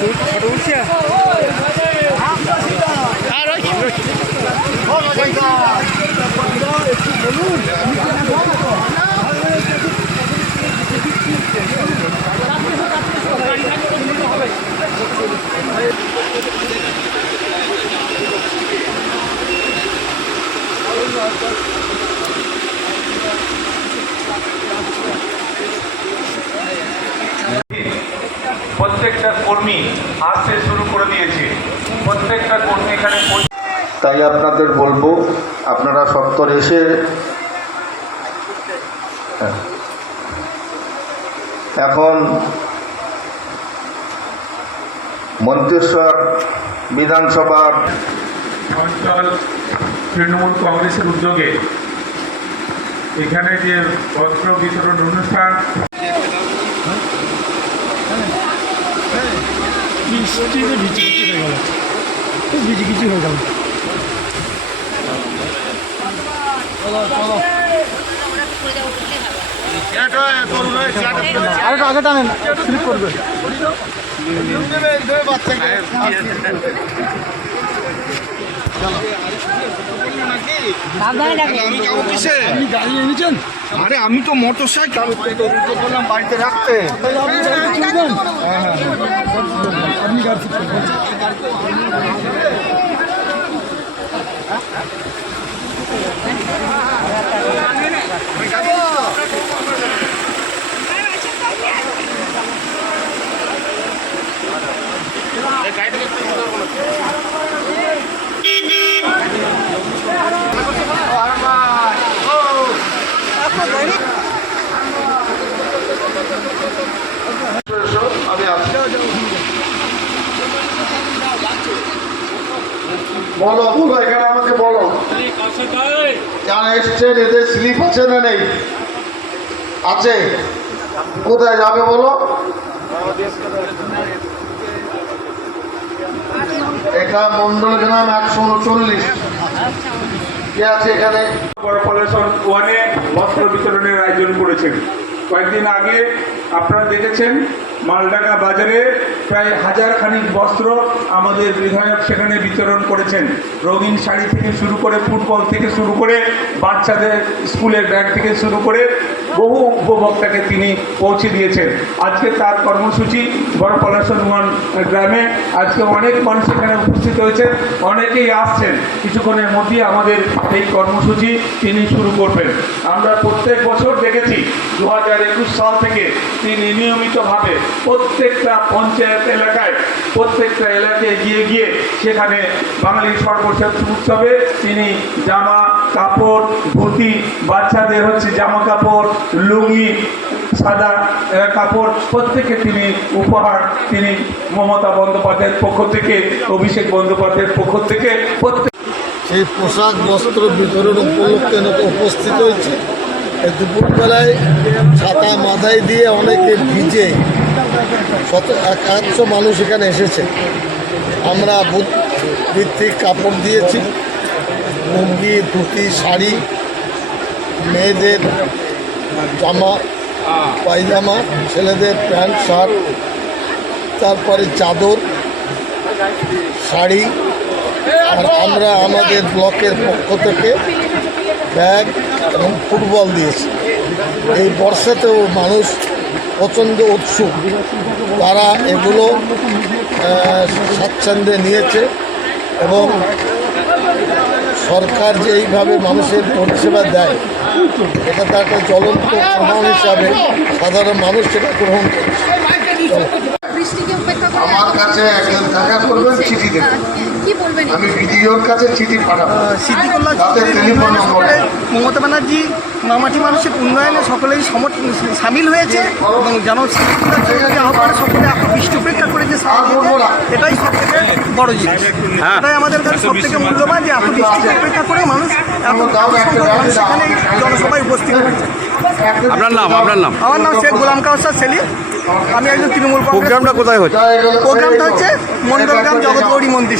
Meron. প্রত্যেকটা কর্মী আসতে শুরু করে দিয়েছে প্রত্যেকটা কর্মী এখানে তাই আপনাদের বলব আপনারা সত্তর এসে হ্যাঁ। এখন মন্তেশ্বর বিধানসভার অঞ্চল তৃণমূল কংগ্রেসের উদ্যোগে এখানে যে বস্ত্র বিতরণ অনুষ্ঠান বৃষ্টিতে ভিজি ভিজি হয়ে গেল। খুব ভিজি ভিজি হয়ে গেল। আরেকটু আগে টানেন স্লিপ করবে। আরে আমি তো মোটর সাইকেল বললাম বাড়িতে রাখতে। আপনি বলো বলো এখানে আমাকে বলো? যারা এসছেন, এদের স্লিপ আছে না নেই? আছে। কোথায় যাবে বলো? এটা মন্ডল গ্রাম একশো উনচল্লিশ। কে আছে এখানে? কর্পোরেশন ওয়ানে বস্ত্র বিতরণের আয়োজন করেছেন। কয়েকদিন আগে আপনারা দেখেছেন মালডাঙ্গা বাজারে প্রায় হাজার খানিক বস্ত্র আমাদের বিধায়ক সেখানে বিতরণ করেছেন। রঙিন শাড়ি থেকে শুরু করে ফুটবল থেকে শুরু করে বাচ্চাদের স্কুলের ব্যাগ থেকে শুরু করে বহু উপভোক্তাকে তিনি পৌঁছে দিয়েছেন। আজকে তার কর্মসূচি বড় পলাশন গ্রামে আজকে অনেক মানুষ এখানে উপস্থিত হয়েছেন অনেকেই আসছেন। কিছুক্ষণের মধ্যেই আমাদের এই কর্মসূচি তিনি শুরু করবেন। আমরা প্রত্যেক বছর দেখেছি, দু হাজার একুশ সাল থেকে তিনি নিয়মিতভাবে প্রত্যেকটা পঞ্চায়েত এলাকায়, প্রত্যেকটা এলাকায় গিয়ে গিয়ে সেখানে বাঙালির সর্বশেষ উৎসবে তিনি জামা কাপড়, ধুতি, বাচ্চাদের হচ্ছে জামা কাপড়, লুঙ্গি, সাদা কাপড় প্রত্যেকে তিনি উপহার, তিনি মমতা বন্দ্যোপাধ্যায়ের পক্ষ থেকে, অভিষেক বন্দ্যোপাধ্যায়ের পক্ষ থেকে প্রত্যেক সেই পোশাক, বস্ত্র বিতরণ উপলক্ষে লোক উপস্থিত হয়েছে। দুপুরবেলায় ছাতা মাথায় দিয়ে অনেকে ভিজে একশো মানুষ এখানে এসেছে। আমরা বুথ ভিত্তিক কাপড় দিয়েছি। লুঙ্গি, ধুতি, শাড়ি, মেয়েদের জামা, পায়জামা, ছেলেদের প্যান্ট, শার্ট, তারপরে চাদর, শাড়ি, আর আমরা আমাদের ব্লকের পক্ষ থেকে ব্যাগ এবং ফুটবল দিয়েছি। এই বর্ষাতেও মানুষ প্রচণ্ড উৎসুক। তারা এগুলো স্বাচ্ছন্দ্যে নিয়েছে এবং সরকার যে এইভাবে মানুষের পরিষেবা দেয়, এটা তার একটা জ্বলন্ত প্রমাণ হিসাবে সাধারণ মানুষ সেটা গ্রহণ করছে। বৃষ্টিকে উপেক্ষা করে আমার কাছে একজন দেখা করবেন চিঠি দেবেন। কি বলবেন আমি বিডিওর কাছে চিঠি পাঠাবো। সিদ্দিকুল্লাহ টেলিফোন নম্বর মমতা ব্যানার্জি মামাটি মানুষের উন্নয়নে সকলেই সমর্থন সামিল হয়েছে এবং যেন আহ্বানে সকলে এখন বৃষ্টি উপেক্ষা করে যে এটাই সব থেকে বড় জিনিস। এটাই আমাদের কাছে সব থেকে মূল্যবান যে এখন বৃষ্টিকে উপেক্ষা করে মানুষ এত সেখানে জনসভায় উপস্থিত হয়েছে। আপনার নাম আপনার নাম? আমার নাম শেখ গোলাম কাউসার সেলিম। আমি একজন তৃণমূল প্রোগ্রামটা কোথায় হচ্ছে? প্রোগ্রামটা হচ্ছে মন্ডলগ্রাম জগৎগৌরী মন্দির।